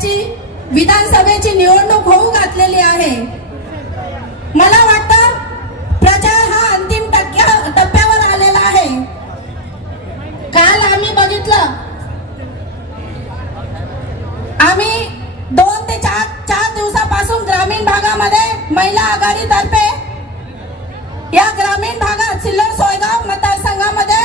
राज्याची विधानसभेची निवडणूक होऊ घातलेली आहे. मला वाटतं प्रचार हा अंतिम टक्क्या टप्प्यावर आलेला आहे. काल आम्ही बघितलं. आम्ही दोन ते चार चार दिवसापासून ग्रामीण भागामध्ये महिला आघाडीतर्फे या ग्रामीण भागात सिल्लर सोयगाव मतदारसंघामध्ये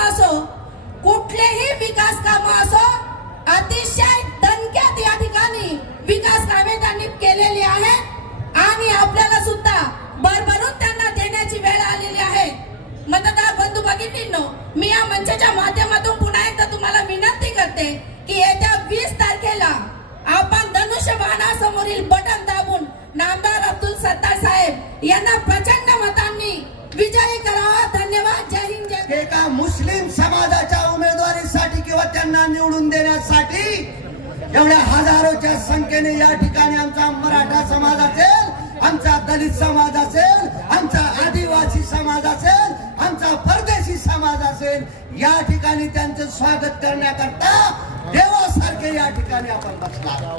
काम असो कुठलेही विकास काम असो अतिशय दणक्यात या ठिकाणी विकास कामे त्यांनी केलेली आहेत. आणि आपल्याला सुद्धा भरभरून त्यांना देण्याची वेळ आलेली आहे. मतदार बंधू भगिनींनो मी या मंचाच्या माध्यमातून पुन्हा एकदा तुम्हाला विनंती करते की येत्या वीस तारखेला आपण धनुष्य वाहनासमोरील बटन दाबून नामदार अब्दुल सत्तार साहेब यांना प्रचंड मतांनी विजयी करा त्यांना निवडून देण्यासाठी एवढ्या हजारोच्या संख्येने या ठिकाणी आमचा मराठा समाज असेल आमचा दलित समाज असेल आमचा आदिवासी समाज असेल आमचा परदेशी समाज असेल या ठिकाणी त्यांचं स्वागत करण्याकरता देवासारखे या ठिकाणी आपण बसला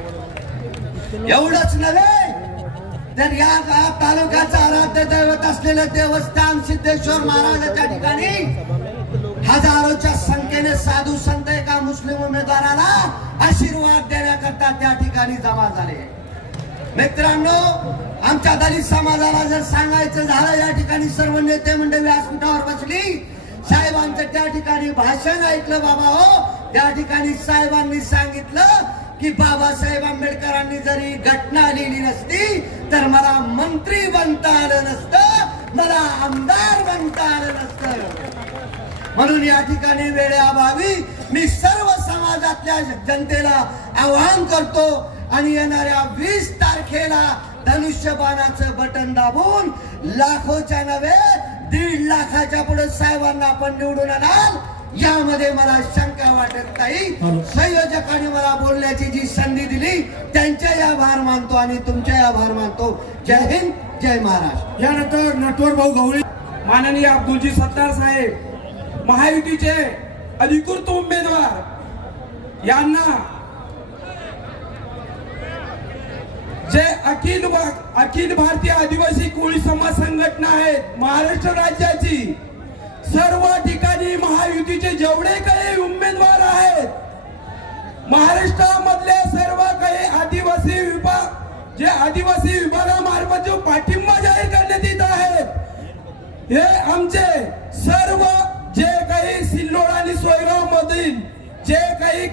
एवढंच नव्हे तर या तालुक्याचं आराध्य दैवत असलेलं देवस्थान सिद्धेश्वर महाराजाच्या ठिकाणी हजारोच्या संख्येने साधू संत एका मुस्लिम उमेदवाराला आशीर्वाद देण्याकरता त्या ठिकाणी जमा झाले. मित्रांनो आमच्या दलित समाजाला जर सांगायचं झालं या ठिकाणी सर्व नेते मंडळी व्यासपीठावर बसली. साहेबांचं त्या ठिकाणी भाषण ऐकलं बाबा हो. त्या ठिकाणी साहेबांनी सांगितलं की बाबासाहेब आंबेडकरांनी जरी घटना लिहिली नसती तर मला मंत्री बनता आलं नसतं मला आमदार बनता आलं नसतं. म्हणून या ठिकाणी वेळेअभावी मी सर्व समाजातल्या जनतेला आवाहन करतो आणि येणाऱ्या वीस तारखेला धनुष्यबाणाचं बटन दाबून लाखोच्या नव्हे दीड लाखाच्या पुढे साहेबांना आपण निवडून आणाल. यामध्ये मला शंका वाटत नाही. संयोजकांनी मला बोलण्याची जी संधी दिली त्यांचे आभार मानतो आणि तुमचे आभार मानतो. जय हिंद जय महाराष्ट्र. यानंतर नटवर भाऊ गवळी. माननीय अब्दुलजी सत्तार साहेब महायुतीचे अधिकृत उमेदवार यांना जे अखिल अखिल भारतीय आदिवासी कोळी समाज संघटना आहेत महाराष्ट्र राज्याची सर्व ठिकाणी महायुतीचे जेवढे काही उमेदवार आहेत महाराष्ट्रामधले सर्व काही आदिवासी विभाग जे आदिवासी विभागामार्फत जो पाठिंबा जाहीर करण्यात येत आहे हे आमचे सर्व जे काही सिल्लोड आणि सोयगाव मधील जे काही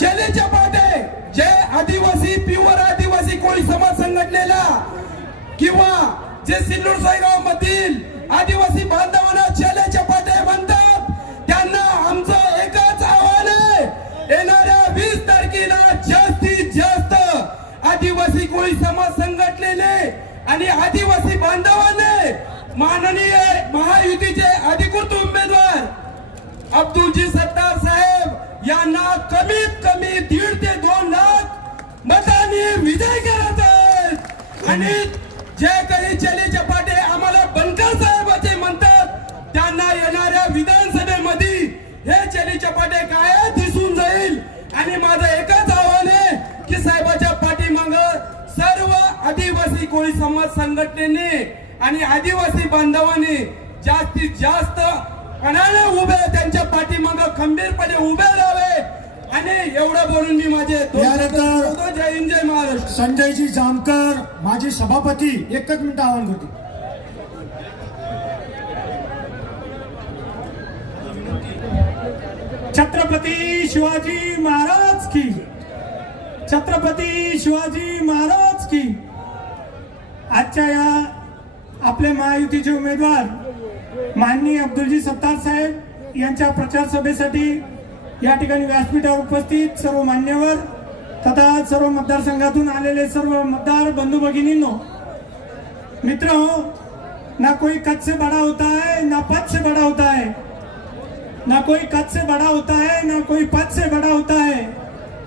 चलेच्या पाटे जे आदिवासी प्युअर आदिवासी कोळी समाज संघटनेला किंवा जे सिल्लोड सोयगाव मधील आदिवासी बांधवांना चेलेच्या पाटे म्हणतात त्यांना आमचं एकच आव्हान आहे. येणाऱ्या वीस तारखेला जास्तीत जास्त आदिवासी कोळी समाज संघटनेने आणि आदिवासी बांधवांनी माननीय महायुतीचे अधिकृत अब्दुलजी सत्तार साहेब यांना कमीत कमी दीड ते दोन लाख मतांनी विजय करत आहेत. आणि जे काही चले चपाटे आम्हाला बनकर साहेबाचे म्हणतात त्यांना येणाऱ्या विधानसभेमध्ये हे चली चपाटे काय दिसून जाईल. आणि माझं एकच आव्हान आहे की साहेबाच्या पाठीमाग सर्व आदिवासी कोळी समाज संघटनेने आणि आदिवासी बांधवांनी जास्तीत जास्त पणाने उभे त्यांच्या पाठीमाग खंबीरपणे उभे राहावे. आणि एवढं बोलून मी माझे यानंतर-. जय हिंद जय महाराष्ट्र. संजयजी जामकर माजी सभापती एकच मिनिट आवाहन करतो छत्रपती शिवाजी महाराज की. छत्रपती शिवाजी महाराज की. आजच्या या आपले महायुतीचे उमेदवार माननीय अब्दुलजी सत्तार साहेब यांच्या प्रचार सभेसाठी या ठिकाणी व्यासपीठावर उपस्थित सर्व मान्यवर तथा सर्व मतदारसंघातून आलेले सर्व मतदार बंधू भगिनींनो मित्र हो ना कोई कद से बड़ा होता है ना पद से बड़ा होता है। ना कोई कद से बड़ा होता है ना कोई पद से बड़ा होता है।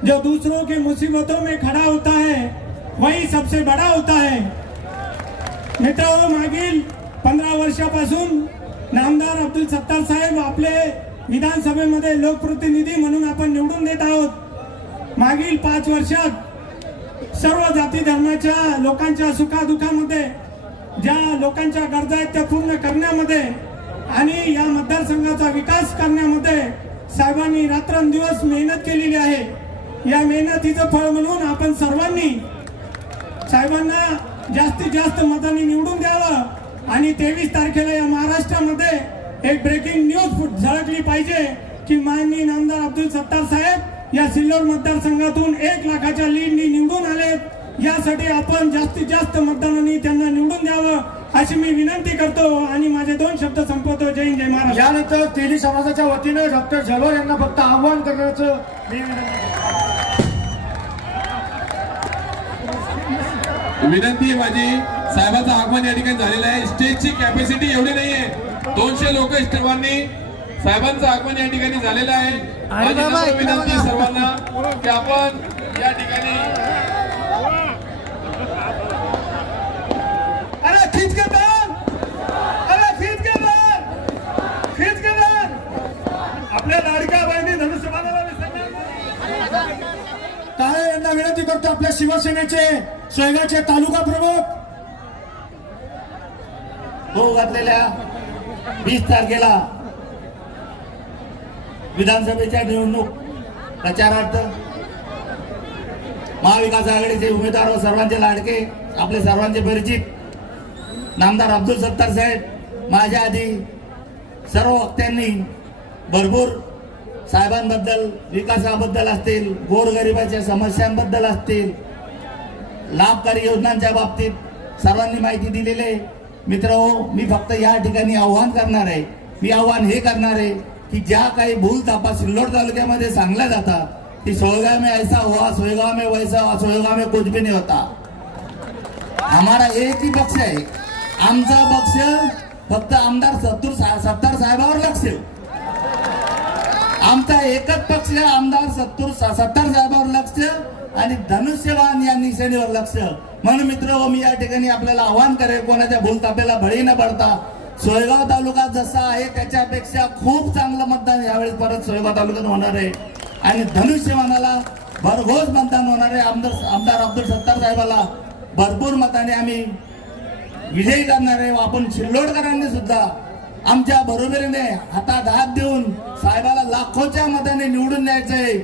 जो दूसरों की मुसीबतों में खड़ा होता है वही सबसे बड़ा होता है। मित्रांनो हो, मागील पंधरा वर्षापासून नामदार अब्दुल सत्तार साहेब आपले विधानसभेमध्ये लोकप्रतिनिधी म्हणून आपण निवडून देत आहोत. मागील पाच वर्षात सर्व जाती धर्माच्या लोकांच्या सुखादुखामध्ये ज्या लोकांच्या गरजा आहेत त्या पूर्ण करण्यामध्ये आणि या मतदारसंघाचा विकास करण्यामध्ये साहेबांनी रात्रंदिवस मेहनत केलेली आहे. या मेहनतीचं फळ म्हणून आपण सर्वांनी साहेबांना जास्तीत जास्त मतांनी निवडून द्यावं. आणि तेवीस तारखेला या महाराष्ट्रामध्ये एक ब्रेकिंग न्यूज झळकली पाहिजे की माननीय नामदार अब्दुल सत्तार साहेब या सिल्लोड मतदारसंघातून एक लाखाच्या लीडनी निवडून आलेत. यासाठी आपण जास्तीत जास्त मतदानांनी त्यांना निवडून द्यावं अशी मी विनंती करतो आणि माझे दोन शब्द संपवतो. जय हिंद जय महाराष्ट्र. यानंतर तेली समाजाच्या वतीनं डॉक्टर झलवार यांना फक्त आव्हान करण्याचं मी विनंती करतो. विनंती माझी. साहेबांचं आगमन या ठिकाणी झालेलं आहे. स्टेजची कॅपॅसिटी एवढी नाहीये. दोनशे लोक सर्वांनी साहेबांचं आगमन या ठिकाणी झालेलं आहे. माझी विनंती सर्वांना की आपण या ठिकाणी अरे खींच के बाहर अरे खींच के बाहर खींच के बाहर आपल्या लाडक्या बहिणी धनुष्यबाणाला. काळे यांना विनंती करतो आपल्या शिवसेनेचे सोयगाचे तालुका प्रमुख हो घातलेल्या वीस तारखेला विधानसभेच्या निवडणूक प्रचारार्थ महाविकास आघाडीचे उमेदवार व सर्वांचे लाडके आपले सर्वांचे परिचित नामदार अब्दुल सत्तार साहेब माझ्या आधी सर्व वक्त्यांनी भरपूर साहेबांबद्दल विकासाबद्दल असतील गोरगरिबाच्या समस्यांबद्दल असतील लाभकारी योजनांच्या बाबतीत सर्वांनी माहिती दिलेली आहे. मित्र हो मी फक्त या ठिकाणी आव्हान करणार आहे. मी आव्हान हे करणार आहे की ज्या काही भूल तापा सिल्लोड तालुक्यामध्ये सांगल्या जातात की सोयगाव में ऐसा हुआ सोयगाव में वैसा हुआ सोयगाव में कुछ भी नहीं होता. हमारा एक ही पक्ष आहे. आमचा पक्ष फक्त आमदार सत्तूर सत्तार साहेबावर लक्ष आमचा एकच पक्ष आमदार सत्तूर सत्तार साहेबावर लक्ष आणि धनुष्यवान या निशाणीवर लक्ष म्हणून मित्र हो, मी या ठिकाणी आपल्याला आव्हान करेल कोणाच्या भूलतापेला बळी न पडता. सोयगाव तालुका जसा आहे त्याच्यापेक्षा खूप चांगलं मतदान यावेळेस परत सोयगाव तालुक्यात होणार आहे. आणि धनुष्यवानाला भरघोस मतदान होणार आहे. आमदार आमदार अब्दुल सत्तार साहेबाला भरपूर मताने आम्ही विजयी करणार आहे. आपण शिल्लोडकरांनी सुद्धा आमच्या बरोबरीने हातात हात देऊन साहेबाला लाखोच्या मताने निवडून द्यायचंय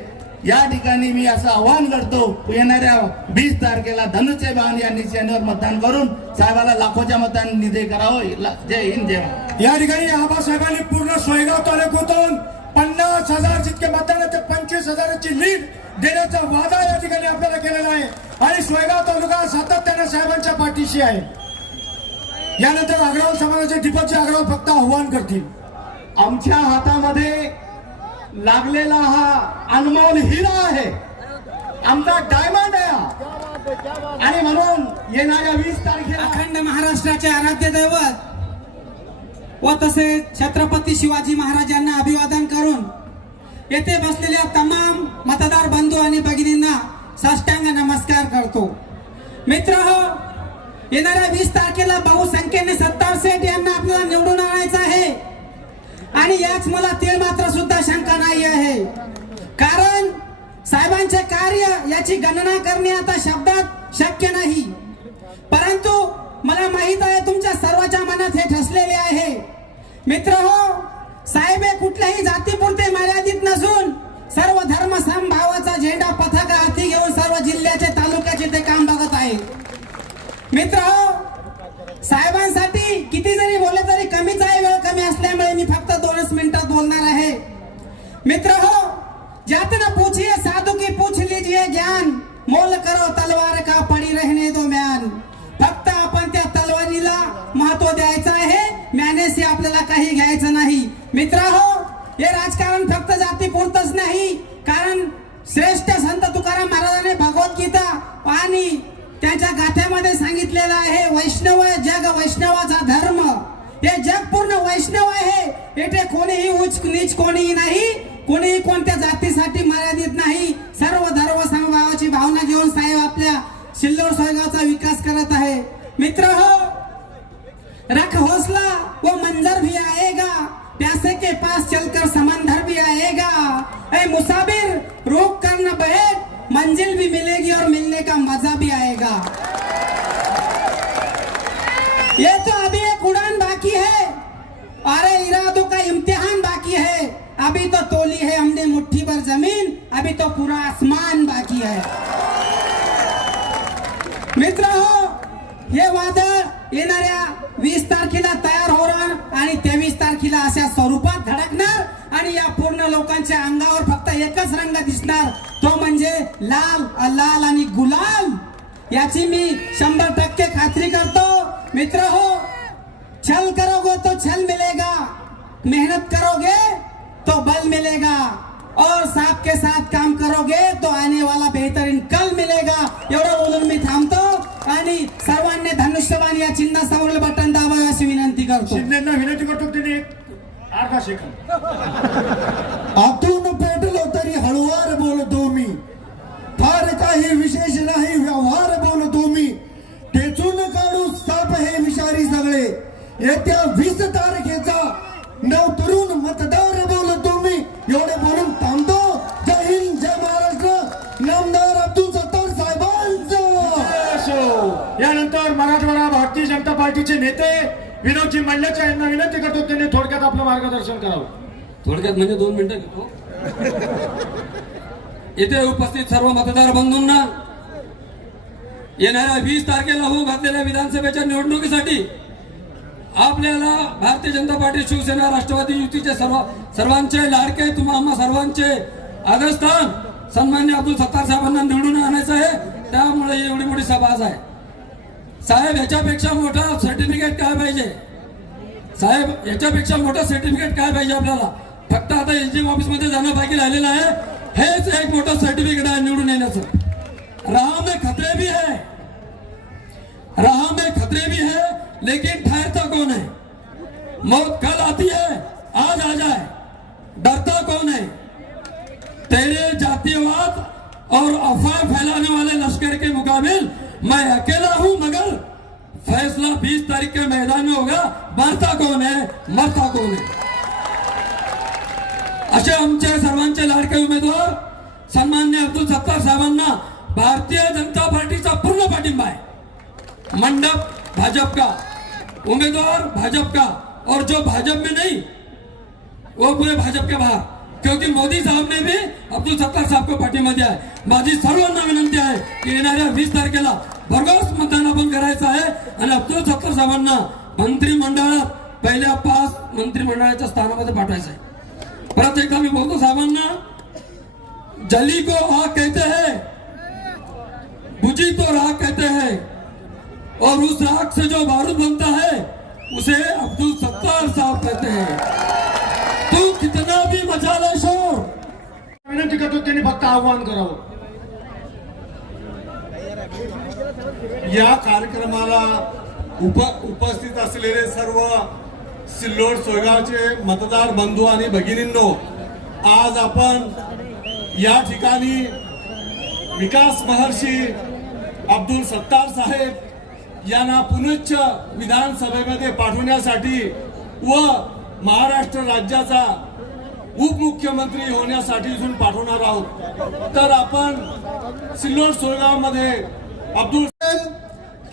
या ठिकाणी मी असं आवाहन करतो येणाऱ्या वीस तारखेला धनुचे बाण या निशाणीवर मतदान करून साहेबाला लाखोच्या मताने निधी करावं. जय हिंद जय. या ठिकाणी आबासाहेबांनी पूर्ण सोयगाव तालुक्यातून पन्नास हजार जितके मतदान ते पंचवीस हजाराची लीड देण्याचा वादा या ठिकाणी आपल्याला केलेला आहे. आणि सोयगाव तालुका सातत्याने साहेबांच्या पाठीशी आहे. यानंतर अग्रवाल समाजाचे दीपकजी अग्रवाल फक्त आव्हान करतील. आमच्या हातामध्ये लागलेला हा अनमोल हिरा आहे. आमचा डायमंड आहे आणि म्हणून येणाऱ्या वीस तारखेला अखंड महाराष्ट्राचे आराध्य दैवत व तसेच छत्रपती शिवाजी महाराजांना अभिवादन करून येथे बसलेल्या तमाम मतदार बंधू आणि भगिनींना साष्टांग नमस्कार करतो. मित्र हो येणाऱ्या वीस तारखेला बहुसंख्येने सत्तार सेठ यांना आपल्याला निवडून आणायचं आहे. आणि याच मला ते मात्र सुद्धा शंका नाही आहे कारण साहेबांचे कार्य याची गणना करणे आता शब्दात शक्य नाही. परंतु मला माहीत आहे तुमच्या सर्वांच्या मनात हे ठसलेले आहे. मित्र हो साहेब हे कुठल्याही जातीपुरते मर्यादित नसून सर्व धर्म समभावाचा झेंडा पथका हाती घेऊन सर्व जिल्ह्याचे तालुक्याचे ते काम बघत आहे मित्र हो साहेबांसाठी असल्यामुळे मी फक्त दोनच मिनिटात बोलणार आहे. मित्र हो जातना पूछिए साधु की पूछ लीजिए ज्ञान. मोल करो तलवार का पड़ी रहने दो म्यान. फक्त आपण त्या तलवारीला महत्त्व द्यायचं आहे. मॅनेसी आपल्याला काही घ्यायचं नाही. मित्र हो हे राजकारण फक्त जाती पुरतच नाही. कारण श्रेष्ठ संत तुकाराम महाराजांनी भगवद्गीता आणि त्याच्या गाथ्यामध्ये सांगितलेलं आहे वैष्णव जग वैष्णवाचा धर्म. हे जग पूर्ण वैष्णव आहे. येथे कोणीही उच्च नीच कोणीही नाही. कोणीही कोणत्या जातीसाठी मर्यादित नाही. सर्व धर्म समभावाची भावना घेऊन साहेब आपल्या सिल्लोड सोयगावचा विकास करत आहे. मित्र हो रख हौसला वो मंजर भी आएगा. प्यासे के पास चलकर समंदर भी आएगा. ए मुसाबिर रोक कर न बैठ मंजिल भी मिलेगी और मिलने का मजा भी आएगा. ये तो अभी अरे इरादों का इम्तिहान बाकी है। अभी तो तोली है हमने मुट्ठी पर जमीन अभी तो पूरा आसमान बाकी है। मित्र हो हे वादळ येणाऱ्या वीस तारखेला तयार होणार आणि तेवीस तारखेला अशा स्वरूपात धडकणार आणि या पूर्ण लोकांच्या अंगावर फक्त एकच रंग दिसणार. तो म्हणजे लाल लाल आणि गुलाल. याची मी शंभर टक्के खात्री करतो. मित्र हो छल करोगे तो. मेहनत करोगे तो बल मिलेगा। और साथ के साथ काम करोगे तो आने वाला बेहतरीन कल मिलेगा। एवढं बोलून मी थांबतो आणि सर्वांनी धनुष्यबाण या चिन्हासमोर बटन दाबावे अशी विनंती करतो. शिंदेना विनंती करतो एक अर्धा सेकंद. आतून पेटलो तरी हळुवार बोलतो मी. फार काही विशेष नाही व्यवहार बोलतो मी. टेचून काढू साप हे विषारी सगळे. येत्या वीस तारखेचा नव तरुण मतदार बोलतो मी एवढे बोलून थांबतो. जय हिंद जय महाराष्ट्र. नामदार अब्दुल सत्तार साहेबांचं. यानंतर मराठवाडा भारतीय जनता पार्टीचे नेते विनोदजी मल्ल्याच्या यांना विनंती करतो त्यांनी थोडक्यात आपलं मार्गदर्शन करावं. थोडक्यात म्हणजे दोन मिनिटं घेतो. येथे उपस्थित सर्व मतदार बंधूंना येणाऱ्या वीस तारखेला होऊ घातलेल्या विधानसभेच्या निवडणुकीसाठी आपल्याला भारतीय जनता पार्टी शिवसेना राष्ट्रवादी युतीचे सर्व सर्वांचे लाडके तुम्हा आम्हा सर्वांचे आदरस्थान सन्मान्य अब्दुल सत्तार साहेबांना निवडून आणायचं आहे. त्यामुळे एवढी मोठी सभा आहे. साहेब याच्यापेक्षा मोठा सर्टिफिकेट काय पाहिजे? साहेब याच्यापेक्षा मोठं सर्टिफिकेट काय पाहिजे आपल्याला? फक्त आता एस डी ऑफिसमध्ये जाणं बाकी राहिलेलं आहे. हेच एक मोठं सर्टिफिकेट आहे निवडून येण्याचं. राह में खतरे भी है राह में खतरे भी है लेकिन ठहरता कौन है? मौत कल आती है आज आ जाए। डरता कौन है? तेरे जातिवाद और अफवाह फैलाने वाले लश्कर के मुकाबिल मैं अकेला हूं मगर फैसला 20 तारीख के मैदान में होगा। मरता कौन है? मरता कौन है? असे आमचे सर्वांचे लाडके उमेदवार सन्मान्य अब्दुल सत्तार साहेबांना भारतीय जनता पार्टीचा पूर्ण पाठिंबा आहे. मंडप भाजप का उम्मीदवार भाजप का और जो भाजप में नहीं, वो पूरे भाजप के बाहर। क्योंकि मोदी साहब ने भी अब्दुल सत्तार साहब को पाठिंबा दिया आहे माझी सर्वांना विनंती आहे की येणाऱ्या वीस तारखेला भरघोस मतदान आपण करायचं आहे आणि अब्दुल सत्तार साहेबांना मंत्रिमंडळात पहिल्या पाच मंत्रिमंडळाच्या स्थानामध्ये पाठवायचं आहे. परत एकदा मी बोलतो, साहेबांना जली को आग कहते हैं, बुझी तो राख कहते हैं और उस राख से जो बारूद बनता है उसे अब्दुल सत्तार साहब कहते हैं। तू कितना भी मजा ले शोर। विनंती करतो त्यांनी फक्त आव्हान करावं या कार्यक्रमाला उप उपस्थित असलेले सर्व सिल्लोड सोयगावचे मतदार बंधू आणि भगिनींनो आज आपण या ठिकाणी विकास महर्षी अब्दुल सत्तार साहेब यांना पुनश्च विधानसभेमध्ये पाठवण्यासाठी व महाराष्ट्र राज्याचा उपमुख्यमंत्री होण्यासाठी इथून पाठवणार आहोत. तर आपण सिल्लोड सोयगावमध्ये अब्दुल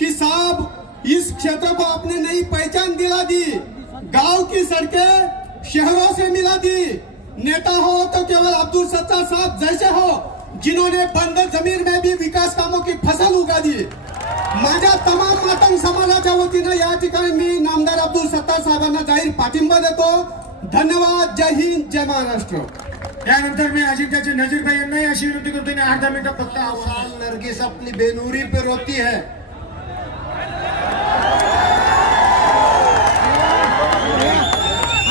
की साहब इस क्षेत्र को आपने नई पहचान दिला दी. गांव की सड़कें शहरों से मिला दी. नेता हो तो केवल अब्दुल सत्तार साहब जैसे हो. जिन्होंने बंदर ज़मीन में भी विकास कामों की फ़सल उगा दी। माझ्या तमाम मातंग समाजाच्या वतीनं या ठिकाणी मी नामदार अब्दुल सत्तार साहेबांना जाहीर पाठिंबा देतो. धन्यवाद. जय हिंद. जय महाराष्ट्र. यानंतर मी अजिंक्याचे नजीरभाई यांनाही अशी विनंती करतो त्यांनी अर्धा मिनिट फक्त आव्हान नरगिस अपनी बेनूरी पे रोती है.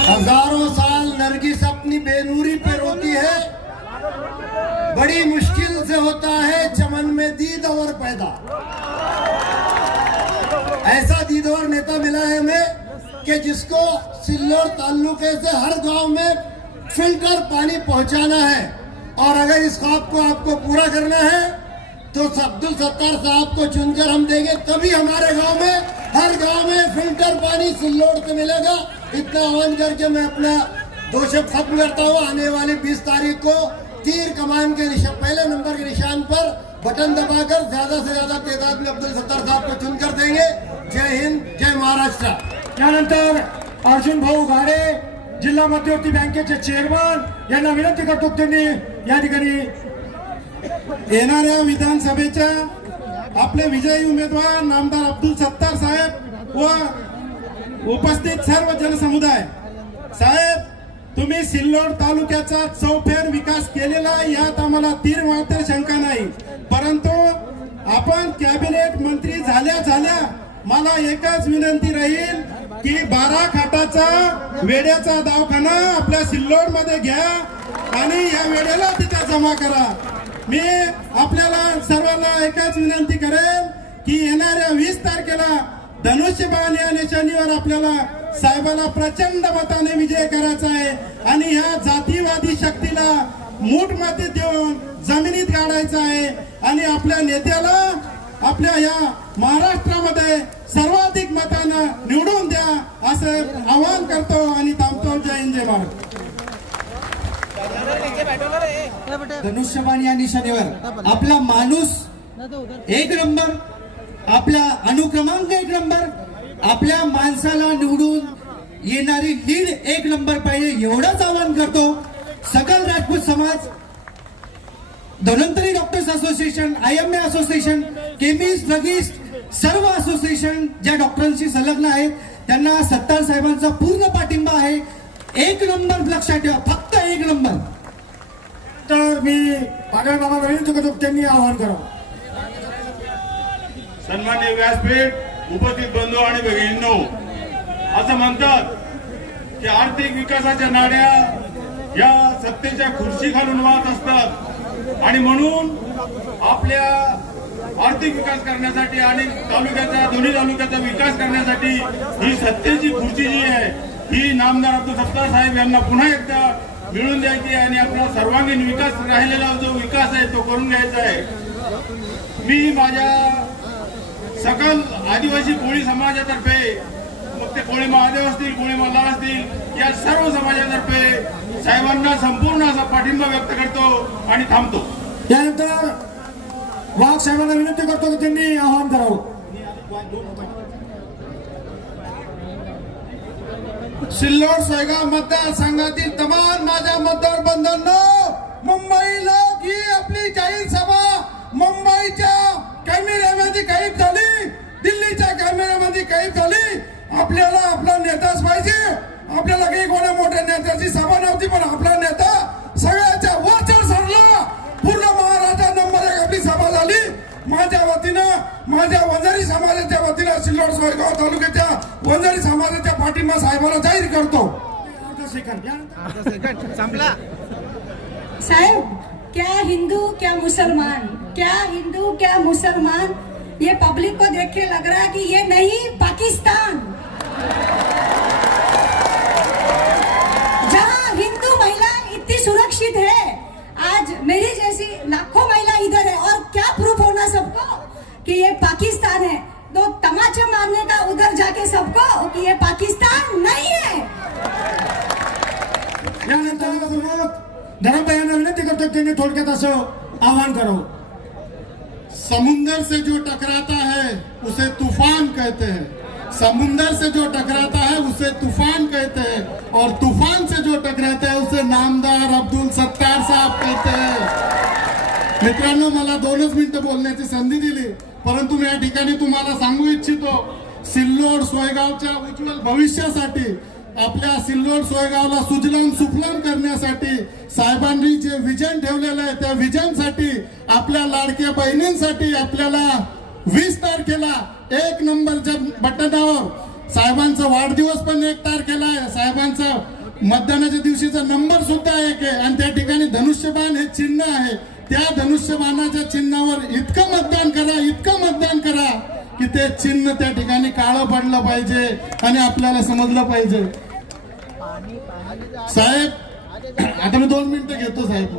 हज़ारों साल नरगिस अपनी बेनूरी पे रोती है. बड़ी मुश्किल से होता है चमन में दीद और पैदा। ऐसा दीदवर नेता मिला है हमें कि जिसको सिल्लोर ताल्लुके से हर गाँव में फ़िल्टर पानी पहुंचाना है। और अगर इस ख्वाब को आपको पूरा करना है तो अब्दुल सत्तार साहब को चुनकर हम देंगे। तभी हमारे गाँव में, हर गाँव में फ़िल्टर पानी सिल्लोड से मिलेगा। इतना आह्वान करके मैं अपना दो शब्द खत्म करता हूँ। आने वाली 20 तारीख को तीर कमान के निशान पहले नंबर के निशान पर बटन दबाकर ज्यादा से ज्यादा तादाद में अब्दुल सत्तार साहब को चुनकर देंगे। जय हिंद जय महाराष्ट्र। त्यानंतर अर्जुन भाऊ घाडे जिल्हा मध्यवर्ती बँकेचे चेअरमन यांना विनंती करतो त्यांनी या ठिकाणी येणाऱ्या विधानसभेच्या आपले विजयी उमेदवार नामदार अब्दुल सत्तार साहेब व उपस्थित सर्व जनसमुदाय. साहेब तुम्ही सिल्लोड तालुक्याचा चौफेर विकास केलेला आहे, यात आम्हाला तीर मात्र शंका नाही. परंतु आपण कॅबिनेट मंत्री झाल्या झाल्या मला एकच विनंती राहील की बारा खाटाचा वेड्याचा दवाखाना आपल्या सिल्लोडमध्ये घ्या आणि या वेळेला तिथे जमा करा. मी आपल्याला सर्वांना एकच विनंती करेन की येणाऱ्या वीस तारखेला धनुष्यबाण या निशाणीवर आपल्याला साहेबाला प्रचंड मताने विजय करायचा आहे. आणि ह्या जातीवादी शक्तीला मूठ माती देऊन जमिनीत गाडायचं आहे. आणि आपल्या नेत्याला आपल्या या महाराष्ट्रामध्ये सर्वाधिक मतानं निवडून द्या असं आवाहन करतो आणि थांबतो. जय हिंद जय महाराष्ट्र धनुष्यबाण या निशाणीवर आपला माणूस एक नंबर आपला अनुक्रमांक एक नंबर आपल्या माणसाला निवडून येणारी लीड एक नंबर पाहिजे एवढंच आवाहन करतो. सकल राजपूत समाज Dhanvantari doctors association I M A association chemist druggist सर्व असोसिएशन ज्या डॉक्टरांशी संलग्न आहेत त्यांना सत्तार साहेबांचा पूर्ण पाठिंबा आहे. एक नंबर लक्षात ठेवा फक्त एक नंबर. तर मी पाटील बाबांना विनंती करतो की त्यांनी आवाहन करावं. सन्मान्य व्यासपीठ उपस्थित बंधू आणि भगिनींनो असं म्हणतात की आर्थिक विकासाच्या नाड्या या सत्तेच्या खुर्ची खालून वाहत असतात. आणि म्हणून आपल्या आर्थिक विकास करण्यासाठी आणि तालुक्याचा दोन्ही तालुक्याचा विकास करण्यासाठी ही सत्तेची खुर्ची जी आहे ही नामदार अब्दुल सत्तार साहेब यांना पुन्हा एकदा मिळून द्यायची आहे आणि आपला सर्वांगीण विकास राहिलेला जो विकास आहे तो करून घ्यायचा आहे. मी माझ्या सकल आदिवासी कोळी समाजातर्फे मग ते कोळी महादेव असतील कोळी मल्हार असतील या सर्व समाजातर्फे साहेबांना संपूर्ण असा पाठिंबा व्यक्त करतो आणि थांबतो. त्यानंतर वाघ साहेबांना विनंती करतो की त्यांनी आवाहन करावं सिल्लोड सोयगाव मतदारसंघातील तमाम माझ्या मतदार बंधूंनो मुंबई लोक ही आपली जाहीर सभा मुंबईच्या कॅमेऱ्यामध्ये कैद झाली दिल्लीच्या कॅमेऱ्यामध्ये कैद झाली आपल्याला आपला नेताच पाहिजे आपल्याला काही कोणा मोठ्या नेत्याची सभा नव्हती पण आपला नेता सगळ्याच्या वरचढ सरला पूर्ण महाराष्ट्रात नंबर एक आपली सभा झाली. माझ्या वतीनं माझ्या वंजारी समाजाच्या वतीनं सिल्लोड सोयगाव तालुक्याच्या वंजारी समाजाच्या पाठिंबा साहेबाला जाहीर करतो. साहब क्या हिंदू क्या मुसलमान? क्या हिंदू क्या मुसलमान? ये पब्लिक को देख के लग रहा है कि ये नहीं पाकिस्तान। जहाँ हिंदू महिला इतनी सुरक्षित है, आज मेरी जैसी लाखों महिला इधर है। और क्या प्रूफ होना सबको कि ये पाकिस्तान है? तो तमाचे मारने का उधर जाके सबको कि ये पाकिस्तान नहीं है। यानंतर धनंजय यांना विनंती करतो त्यांनी करावं समुंदर से जो टकराता है, उसे तूफ़ान कहते हैं। समुंदर से जो टकराता है उसे तूफान कहते हैं। और तूफान से जो टकराता है उसे नामदार अब्दुल सत्तार साहब कहते हैं। मित्रांनो मला दोनच मिनिटं बोलण्याची संधी दिली. परंतु मी या ठिकाणी तुम्हाला सांगू इच्छितो सिल्लोड सोयगावच्या उज्ज्वल भविष्यासाठी आपल्या सिल्लोड सोयगावला सुजलाम सुफलाम करण्यासाठी साहेबांनी जे विजन ठेवलेलं आहे त्या विजनसाठी आपल्या लाडक्या बहिणींसाठी आपल्याला वीस तारखेला एक नंबरच्या बटनावर साहेबांचा वाढदिवस पण एक तारखेला आहे. साहेबांचा मतदानाच्या दिवशीचा नंबर सुद्धा एक आहे. आणि त्या ठिकाणी धनुष्यबाण हे चिन्ह आहे. त्या धनुष्यबाणाच्या चिन्हावर इतकं मतदान करा इतकं मतदान करा की ते चिन्ह त्या ठिकाणी काळं पडलं पाहिजे आणि आपल्याला समजलं पाहिजे. साहेब आता मी दोन मिनिटं घेतो साहेब.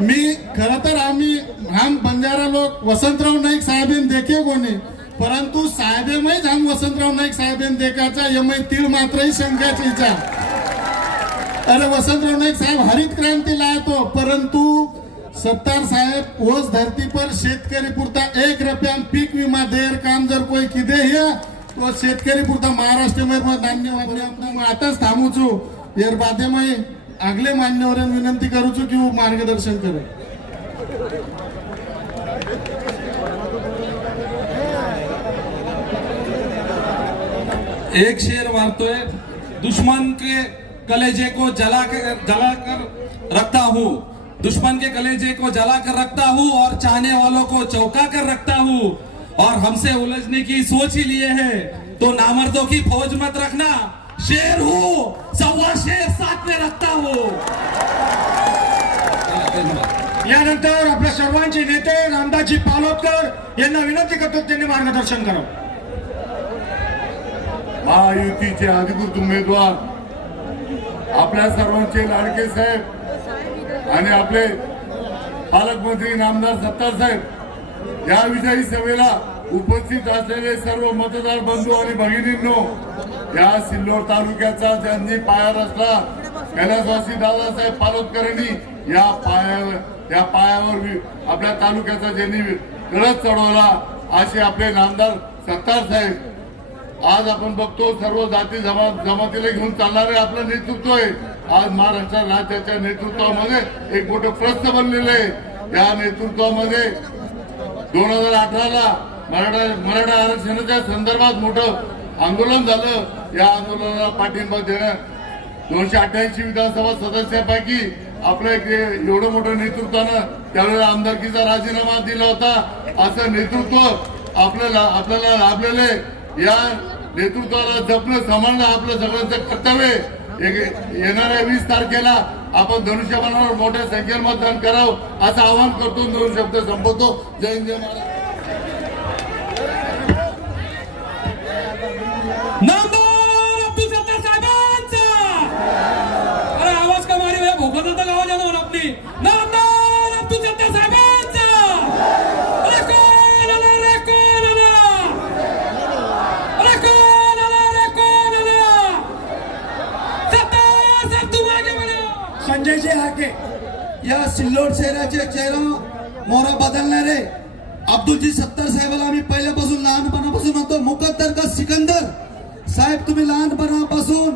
मी खर तर आम्ही हम बंजारा लोक वसंतराव नाईक साहेबीन देखे कोणी परंतु साहेबेमय धाम वसंतराव नाईक साहेबेन देखाचा यमय तीळ मात्रही शंकाची इच्छा अरे वसंतराव नाईक साहेब हरित क्रांती लायतो परंतु सत्तार साहेब ओस धरती पर शेतकरी पुरता एक रुपया पीक विमा देर काम जर कोई किदे हे तो शेतकरी पुरता महाराष्ट्र में धान्य आताच थांबूचू येर बाध्यमय आगले मान्यवर विनंती करूचू की मार्गदर्शन करे एक शेर मारतोय, दुश्मन के कलेजे को जला कर जला कर रखता हूँ। दुश्मन के कलेजे को जला कर रखता हूँ और चाहने वालों को चौंका कर रखता हूँ। और हमसे उलझने की सोच ही लिए है तो नामर्दों की फौज मत रखना। शेर हूँ, सवा शेर साथ में रखता हूँ। आपल्या सर्वांचे नेते रामदासजी पालोदकर विनंती करतो मार्गदर्शन करावं महायुतीचे अधिकृत उमेदवार आपल्या सर्वांचे लाडके साहेब आणि आपले पालकमंत्री नामदार सत्तार साहेब या विजयी सभेला उपस्थित असलेले सर्व मतदार बंधू आणि भगिनींनो या सिल्लोड तालुक्याचा ज्यांनी पाया रचला कैलासवासी दादासाहेब पालोदकरांनी या पायावर या पायावर वि- आपल्या तालुक्याचा ज्यांनी गळत चढवला असे आपले नामदार सत्तार साहेब आज आपण बघतो सर्व जाती जमा जमातीला घेऊन चालणारे आपलं नेतृत्व आहे. आज महाराष्ट्र राज्याच्या नेतृत्वामध्ये एक मोठं प्रश्न बनलेलं आहे. या नेतृत्वामध्ये दोन हजार अठराला मराठा मराठा आरक्षणाच्या संदर्भात मोठं आंदोलन झालं. या आंदोलनाला पाठिंबा देणं दोनशे अठ्ठ्याऐंशी विधानसभा सदस्यापैकी आपलं एक एवढं मोठं नेतृत्वानं त्यावेळेला आमदारकीचा राजीनामा दिला होता. असं नेतृत्व आपल्याला आपल्याला लाभलेलं आहे. या नेतृत्वाला जपणं सांभाळणं आपलं सगळ्यांचं कर्तव्य येणाऱ्या वीस तारखेला आपण धनुष्यबाणावर मोठ्या संख्येने मतदान करावं असं आवाहन करतो दोन शब्द संपवतो. जय हिंद जय महाराज जे हाके या सिल्लोड शहराचे चेहरा मोहरा बदलणारे अब्दुलजी सत्तार साहेबाला आम्ही पहिल्यापासून लहानपणापासून होतो मुकद्दर का सिकंदर? साहेब तुम्ही लहानपणापासून